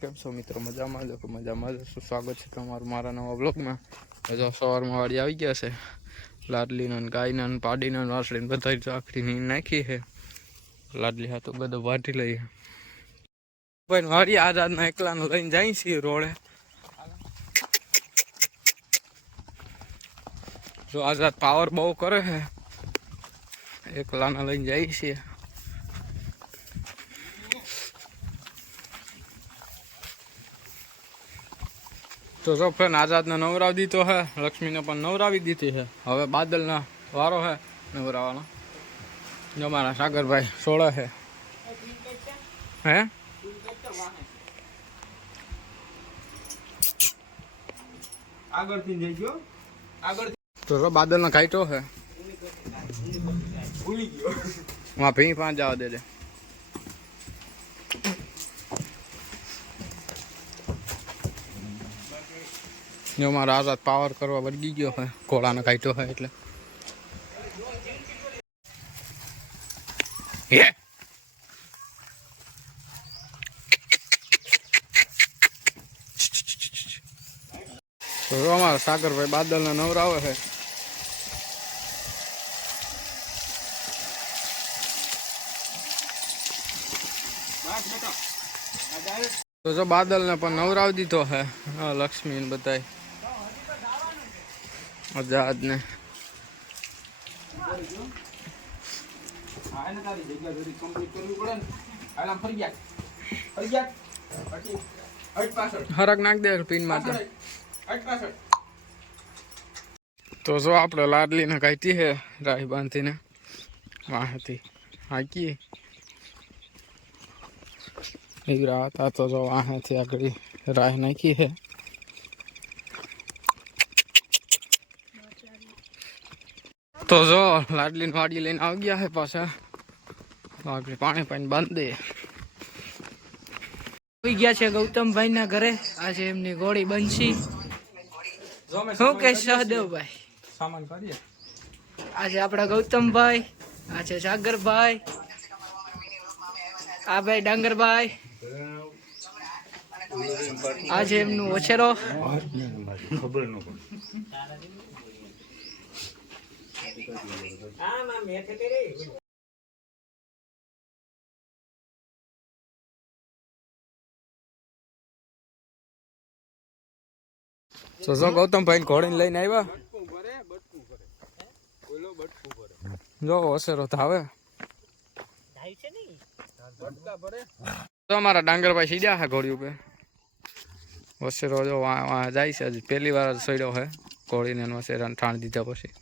કેમ છો મિત્રો? મજામાં જ મજામાં જ સ્વાગત છે તમારું મારા નવા બ્લોગમાં. હજુ સવારમાં વાળી આવી ગયા છે. લાડલીને ગાયને પાડીને વાસળીને બધા ચાકરી નાખી છે. લાડલી હા તો બધું વાટી લઈએ ભાઈ વાળી આઝાદના એકલાનું લઈને જાય છીએ રોડે. જો આઝાદ પાવર બહુ કરે છે, એકલાના લઈને જાય છીએ. તો જો ફ્રેન્ડ આઝાદને નવરાવી દીધો હે, લક્ષ્મીને પણ નવરાવી દીધી છે. હવે બાદલના વારો હે નવરાવાનો. જો મારા સાગરભાઈ સોળે છે. હે આગળથી જઈ ગયો આગળ તો જો બાદલનો કાઈટો છે. ભૂલી ગયો વहाँ ભી 5 જવા દે. જો મારા આઝાદ પાવર કરવા વળગી ગયો હોય, ઘોડાનો કાઢ્યો હોય એટલે. તો અમારા સાગરભાઈ બાદલના નવરાવે છે. તો જો બાદલને પણ નવરાવી દીધો છે. લક્ષ્મી ને બધાય આઝાદ ને હરક નાખ દે પીન મારતા. તો જો આપણે લાડલીને કાઢી છે રાહી બાંધીને વાહેથી હાકીએ એવી રાત. તો જો વાહેથી આગળ રાહ નાખી છે. તો જો લાડલીને વાડી લઈને આવી ગયા છે પાછા. આપણે પાણી પાણી બાંધી દઈએ. આવી ગયા છે ગૌતમભાઈ ના ઘરે. આજે એમની ગોળી બનશી. શું કે સહદેવભાઈ સામાન કરીએ. આજે આપડા ગૌતમભાઈ, આજે સાગરભાઈ, આ ભાઈ ડાંગરભાઈ, આજે એમનું ઓછેરો. તો જો ગૌતમભાઈ ઘોડીને લઈને આવ્યા. જો ઓસેરો થાવે. તો અમારા ડાંગરભાઈ સીડ્યા છે ઘોડી ઉપર. ઓસેરો જો જાય છે. હજી પહેલી વાર સડ્યો છે ઘોડીને. ઓસેરાને ઠાણ દીધા પછી